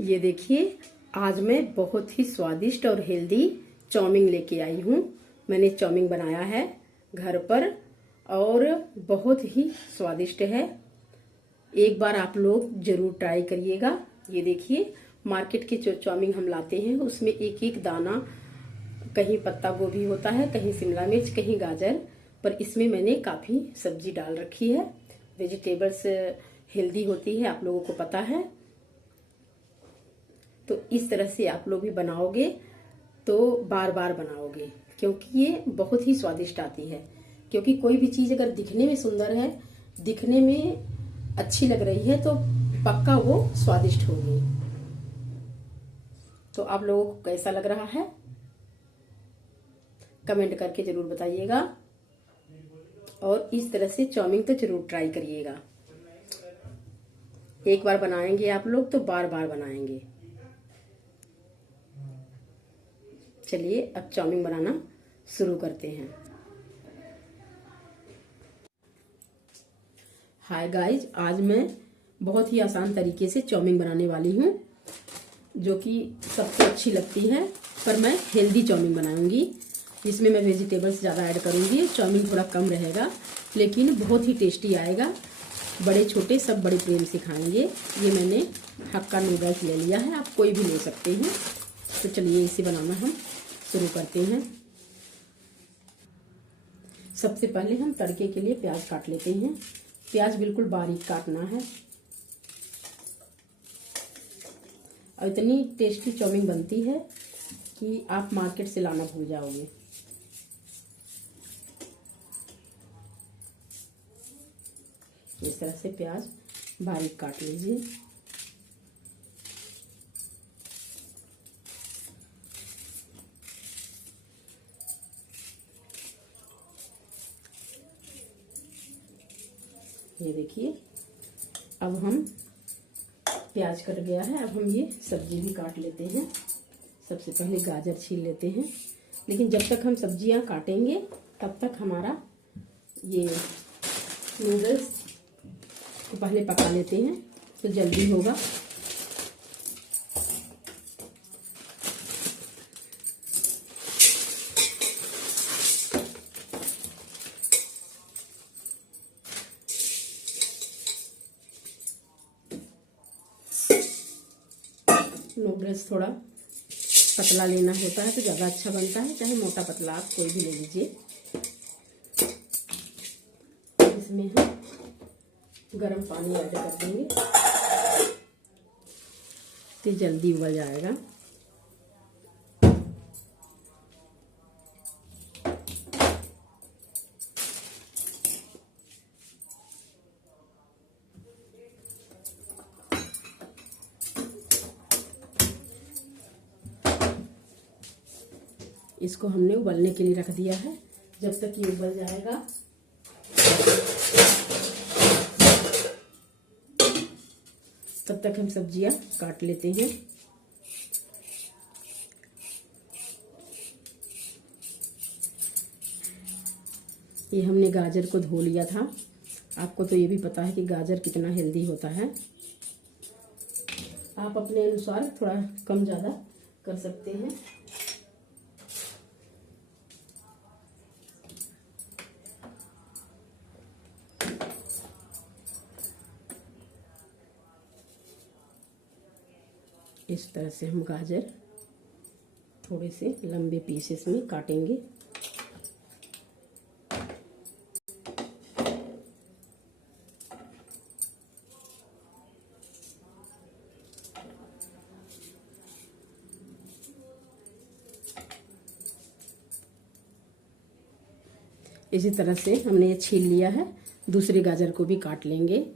ये देखिए, आज मैं बहुत ही स्वादिष्ट और हेल्दी चाउमीन लेके आई हूँ। मैंने चाउमीन बनाया है घर पर और बहुत ही स्वादिष्ट है। एक बार आप लोग जरूर ट्राई करिएगा। ये देखिए, मार्केट के जो चाउमीन हम लाते हैं उसमें एक एक दाना, कहीं पत्ता गोभी होता है, कहीं शिमला मिर्च, कहीं गाजर, पर इसमें मैंने काफ़ी सब्जी डाल रखी है। वेजिटेबल्स हेल्दी होती है, आप लोगों को पता है। तो इस तरह से आप लोग भी बनाओगे तो बार बार बनाओगे, क्योंकि ये बहुत ही स्वादिष्ट आती है। क्योंकि कोई भी चीज़ अगर दिखने में सुंदर है, दिखने में अच्छी लग रही है, तो पक्का वो स्वादिष्ट होगी। तो आप लोगों को कैसा लग रहा है कमेंट करके जरूर बताइएगा। और इस तरह से चाउमीन तो जरूर ट्राई करिएगा। एक बार बनाएंगे आप लोग तो बार बार बनाएंगे। चलिए अब चाउमीन बनाना शुरू करते हैं। हाय गाइज, आज मैं बहुत ही आसान तरीके से चाउमीन बनाने वाली हूँ, जो कि सबको अच्छी लगती है। पर मैं हेल्दी चाउमीन बनाऊंगी, जिसमें मैं वेजिटेबल्स ज़्यादा ऐड करूँगी। चाउमीन थोड़ा कम रहेगा, लेकिन बहुत ही टेस्टी आएगा। बड़े छोटे सब बड़े प्रेम से खाएंगे। ये मैंने हक्का नूडल्स ले लिया है, आप कोई भी ले सकते हैं। तो चलिए इसे बनाना हम शुरू करते हैं। सबसे पहले हम तड़के के लिए प्याज काट लेते हैं। प्याज बिल्कुल बारीक काटना है। और इतनी टेस्टी चाउमीन बनती है कि आप मार्केट से लाना भूल जाओगे। इस तरह से प्याज बारीक काट लीजिए। ये देखिए, अब हम प्याज कट गया है। अब हम ये सब्जी भी काट लेते हैं। सबसे पहले गाजर छील लेते हैं, लेकिन जब तक हम सब्जियां काटेंगे तब तक हमारा ये नूडल्स को पहले पका लेते हैं तो जल्दी होगा। नूडल्स थोड़ा पतला लेना होता है तो ज़्यादा अच्छा बनता है, चाहे मोटा पतला आप कोई भी ले लीजिए। इसमें हम गर्म पानी ऐड कर देंगे तो जल्दी उबल जाएगा। इसको हमने उबलने के लिए रख दिया है। जब तक ये उबल जाएगा तब तक हम सब्जियां काट लेते हैं। ये हमने गाजर को धो लिया था। आपको तो ये भी पता है कि गाजर कितना हेल्दी होता है। आप अपने अनुसार थोड़ा कम ज़्यादा कर सकते हैं। इस तरह से हम गाजर थोड़े से लंबे पीसेस में काटेंगे। इसी तरह से हमने ये छील लिया है। दूसरे गाजर को भी काट लेंगे।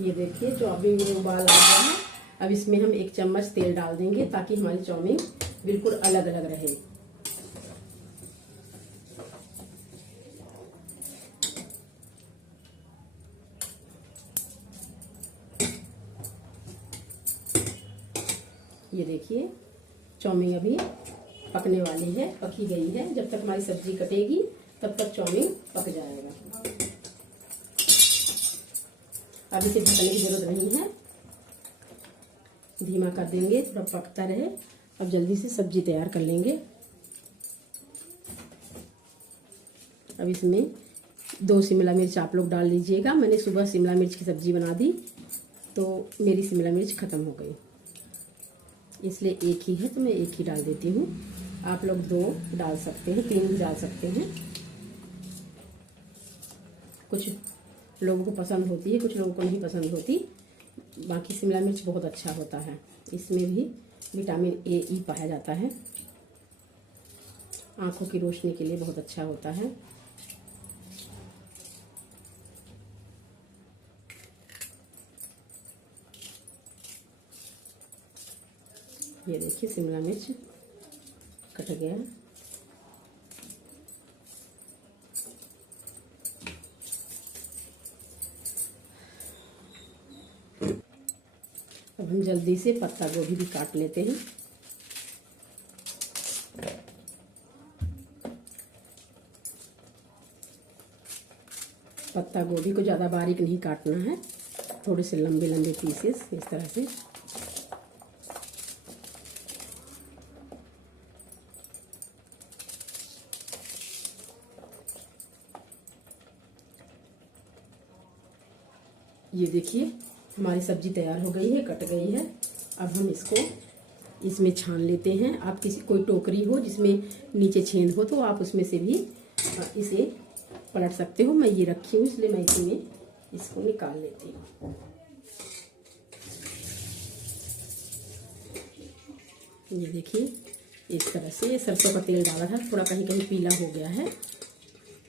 ये देखिए, चाउमीन में उबाल आ गया है। अब इसमें हम 1 चम्मच तेल डाल देंगे ताकि हमारी चाउमीन बिल्कुल अलग अलग रहे। ये देखिए, चाउमीन अभी पकने वाली है, पकी गई है। जब तक हमारी सब्जी कटेगी तब तक चाउमीन पक जाएगा। अब इसे ढकने की जरूरत नहीं है। धीमा कर देंगे, थोड़ा पकता रहे। अब जल्दी से सब्जी तैयार कर लेंगे। अब इसमें 2 शिमला मिर्च आप लोग डाल लीजिएगा। मैंने सुबह शिमला मिर्च की सब्जी बना दी तो मेरी शिमला मिर्च ख़त्म हो गई, इसलिए एक ही है तो मैं एक ही डाल देती हूँ। आप लोग 2 डाल सकते हैं, 3 भी डाल सकते हैं। कुछ लोगों को पसंद होती है, कुछ लोगों को नहीं पसंद होती। बाकी शिमला मिर्च बहुत अच्छा होता है, इसमें भी विटामिन ए ई पाया जाता है, आँखों की रोशनी के लिए बहुत अच्छा होता है। ये देखिए शिमला मिर्च कट गया। अब हम जल्दी से पत्ता गोभी भी काट लेते हैं। पत्ता गोभी को ज़्यादा बारीक नहीं काटना है, थोड़े से लंबे लंबे पीसेस इस तरह से। ये देखिए हमारी सब्जी तैयार हो गई है, कट गई है। अब हम इसको इसमें छान लेते हैं। आप किसी कोई टोकरी हो जिसमें नीचे छेद हो तो आप उसमें से भी इसे पलट सकते हो। मैं ये रखी हूँ इसलिए मैं इसमें इसको निकाल लेती हूँ। ये देखिए इस तरह से सरसों का तेल डाला था, थोड़ा कहीं कहीं पीला हो गया है।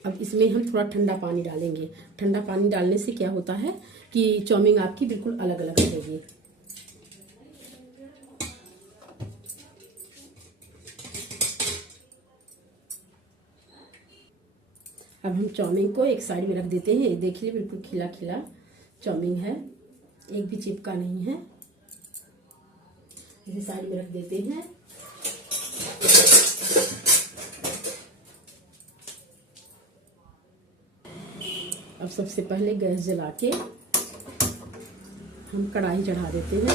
अब इसमें हम थोड़ा ठंडा पानी डालेंगे। ठंडा पानी डालने से क्या होता है कि चाउमीन आपकी बिल्कुल अलग अलग रहेगी। अब हम चाउमीन को एक साइड में रख देते हैं। देखिए बिल्कुल खिला खिला चाउमीन है, एक भी चिपका नहीं है। इसे साइड में रख देते हैं। अब सबसे पहले गैस जला के हम कढ़ाई चढ़ा देते हैं।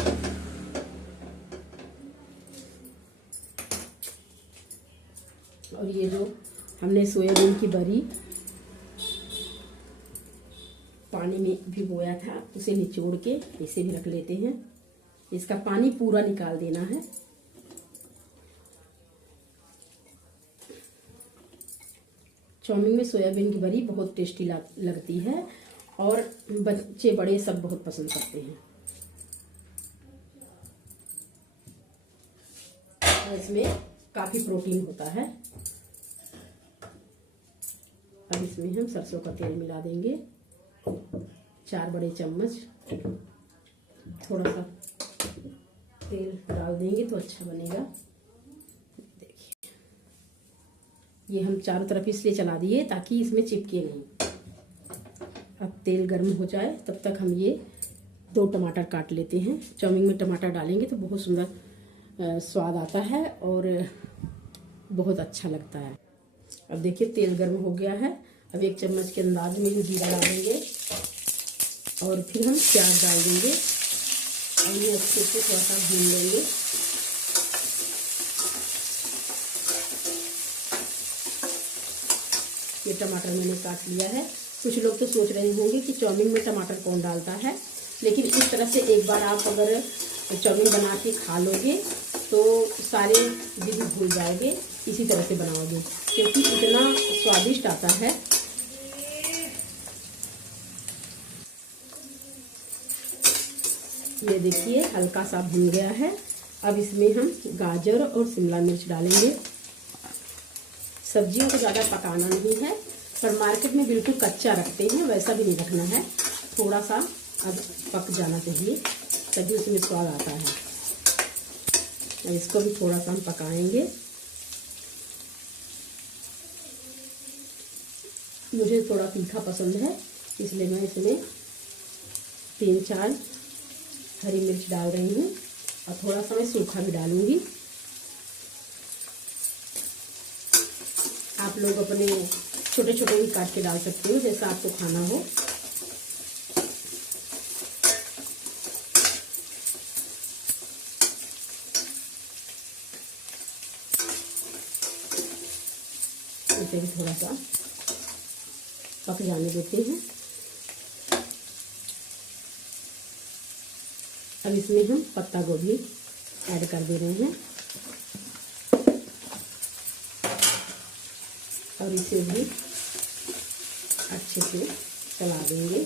और ये जो हमने सोयाबीन की बरी पानी में भिगोया था उसे निचोड़ के इसे भी रख लेते हैं। इसका पानी पूरा निकाल देना है। चाउमीन में सोयाबीन की बरी बहुत टेस्टी लगती है और बच्चे बड़े सब बहुत पसंद करते हैं। और इसमें काफ़ी प्रोटीन होता है। अब इसमें हम सरसों का तेल मिला देंगे, 4 बड़े चम्मच। थोड़ा सा तेल डाल देंगे तो अच्छा बनेगा। ये हम चारों तरफ इसलिए चला दिए ताकि इसमें चिपके नहीं। अब तेल गर्म हो जाए तब तक हम ये 2 टमाटर काट लेते हैं। चाउमीन में टमाटर डालेंगे तो बहुत सुंदर स्वाद आता है और बहुत अच्छा लगता है। अब देखिए तेल गर्म हो गया है। अब 1 चम्मच के अंदाज में जीरा डालेंगे और फिर हम प्याज डाल देंगे और ये अच्छे से थोड़ा सा भून लेंगे। ये टमाटर मैंने काट लिया है। कुछ लोग तो सोच रहे होंगे कि चाउमीन में टमाटर कौन डालता है, लेकिन इस तरह से एक बार आप अगर चाउमीन बना के खा लोगे तो सारे जिद भूल जाओगे। इसी तरह से बनाओगे क्योंकि इतना स्वादिष्ट आता है। ये देखिए हल्का सा भुन गया है। अब इसमें हम गाजर और शिमला मिर्च डालेंगे। सब्जियों को ज़्यादा पकाना नहीं है, पर मार्केट में बिल्कुल कच्चा रखते हैं, वैसा भी नहीं रखना है। थोड़ा सा अब पक जाना चाहिए तभी उसमें स्वाद आता है। इसको भी थोड़ा सा हम पकाएंगे। मुझे थोड़ा तीखा पसंद है इसलिए मैं इसमें 3-4 हरी मिर्च डाल रही हूँ और थोड़ा सा मैं सूखा भी डालूंगी। आप लोग अपने छोटे छोटे भी काट के डाल सकते हो जैसा आपको खाना हो। इसे भी थोड़ा सा पक जाने देते हैं। अब इसमें हम पत्ता गोभी ऐड कर दे रहे हैं और इसे भी अच्छे से चला देंगे।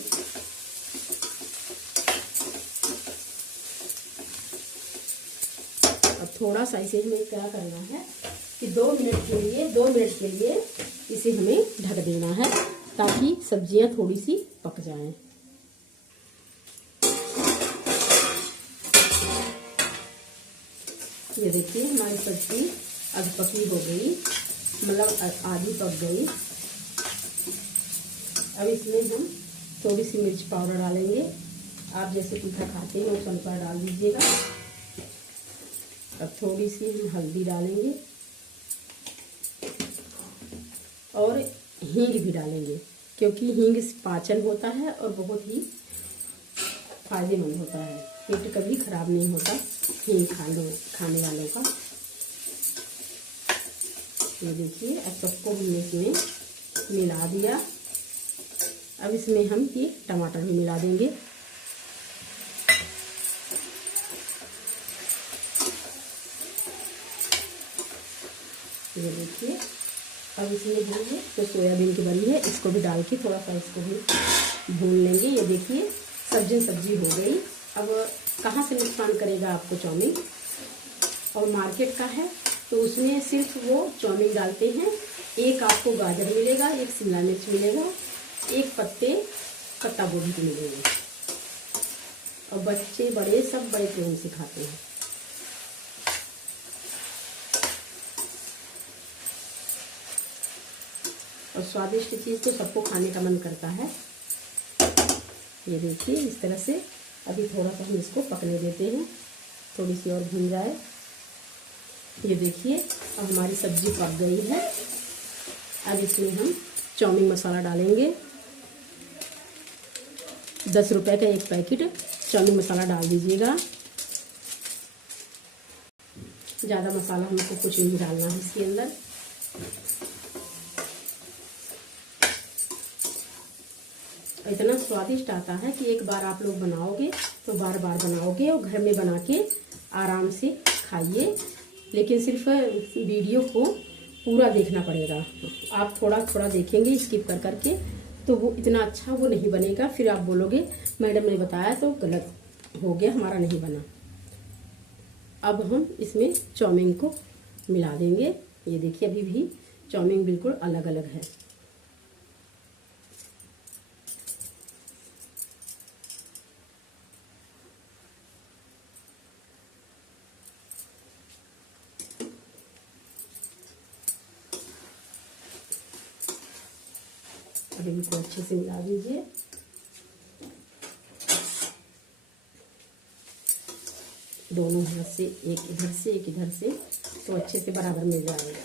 अब थोड़ा सा इसे हमें क्या करना है कि 2 मिनट के लिए इसे हमें ढक देना है ताकि सब्जियां थोड़ी सी पक जाएं। ये देखिए हमारी सब्जी अब पकी हो गई, मतलब आधी पक गई। अब इसमें हम थोड़ी सी मिर्च पाउडर डालेंगे। आप जैसे तीखा खाते हैं उस अनुसार डाल दीजिएगा। अब थोड़ी सी हम हल्दी डालेंगे और हींग भी डालेंगे, क्योंकि हींग पाचन होता है और बहुत ही फायदेमंद होता है। पेट कभी खराब नहीं होता हींग खाने वालों का। ये देखिए अब सबको हमने इसमें मिला दिया। अब इसमें हम ये टमाटर भी मिला देंगे। ये देखिए अब इसमें जो है तो सोयाबीन की बनी है, इसको भी डाल के थोड़ा सा इसको भी भून लेंगे। ये देखिए सब्जी हो गई। अब कहाँ से नुकसान करेगा आपको चाउमीन, और मार्केट का है तो उसमें सिर्फ वो चाउमीन डालते हैं। एक आपको गाजर मिलेगा, एक शिमला मिर्च मिलेगा, एक पत्ता गोभी के मिलेंगे, और बच्चे बड़े सब बड़े प्रेम से खाते हैं। और स्वादिष्ट चीज़ तो सबको खाने का मन करता है। ये देखिए इस तरह से अभी थोड़ा सा हम इसको पकने देते हैं, थोड़ी सी और भून जाए। ये देखिए अब हमारी सब्जी पक गई है। अब इसमें हम चाउमीन मसाला डालेंगे। 10 रुपए का एक पैकेट चाउमीन मसाला डाल दीजिएगा। ज़्यादा मसाला हमको कुछ नहीं डालना है इसके अंदर। इतना स्वादिष्ट आता है कि एक बार आप लोग बनाओगे तो बार बार बनाओगे और घर में बना के आराम से खाइए। लेकिन सिर्फ वीडियो को पूरा देखना पड़ेगा। आप थोड़ा थोड़ा देखेंगे स्किप कर करके तो वो इतना अच्छा वो नहीं बनेगा। फिर आप बोलोगे मैडम ने बताया तो गलत हो गया, हमारा नहीं बना। अब हम इसमें चाउमीन को मिला देंगे। ये देखिए अभी भी चाउमीन बिल्कुल अलग अलग है। अभी इनको अच्छे से मिला दीजिए। दोनों हाथ से, एक इधर से एक इधर से, तो अच्छे से बराबर मिल जाएगा।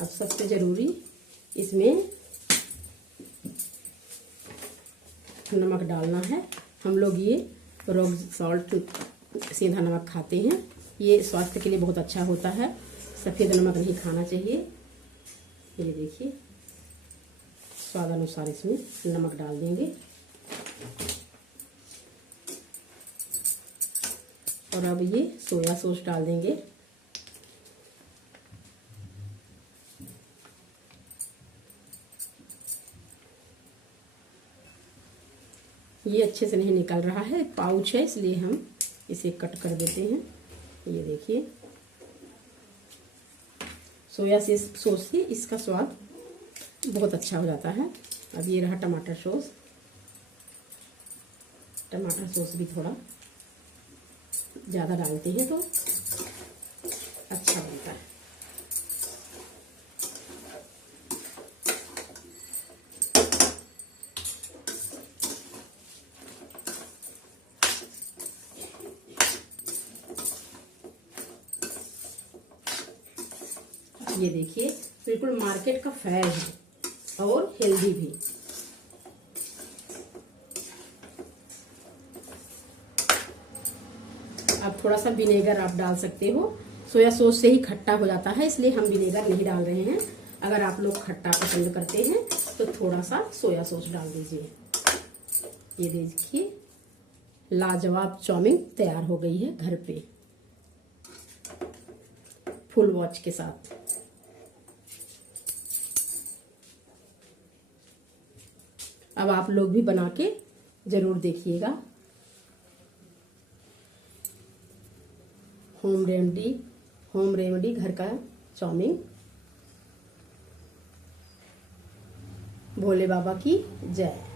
अब सबसे ज़रूरी इसमें नमक डालना है। हम लोग ये रॉक सॉल्ट सीधा नमक खाते हैं, ये स्वास्थ्य के लिए बहुत अच्छा होता है। सफ़ेद नमक नहीं खाना चाहिए। ये देखिए स्वाद अनुसार इसमें नमक डाल देंगे और अब ये सोया सॉस डाल देंगे। ये अच्छे से नहीं निकल रहा है, पाउच है इसलिए हम इसे कट कर देते हैं। ये देखिए सोया सॉस से इसका स्वाद बहुत अच्छा हो जाता है। अब ये रहा टमाटर सॉस। टमाटर सॉस भी थोड़ा ज़्यादा डालते हैं तो अच्छा बनता है। ये देखिए बिल्कुल मार्केट का फेयर है और हेल्दी भी। अब थोड़ा सा विनेगर आप डाल सकते हो सोया सॉस से ही खट्टा हो जाता है, इसलिए हम विनेगर नहीं डाल रहे हैं। अगर आप लोग खट्टा पसंद करते हैं तो थोड़ा सा सोया सॉस डाल दीजिए। ये देखिए लाजवाब चाउमीन तैयार हो गई है घर पे फुल वॉच के साथ। अब आप लोग भी बना के जरूर देखिएगा। होम रेमेडी घर का चाउमीन। भोले बाबा की जय।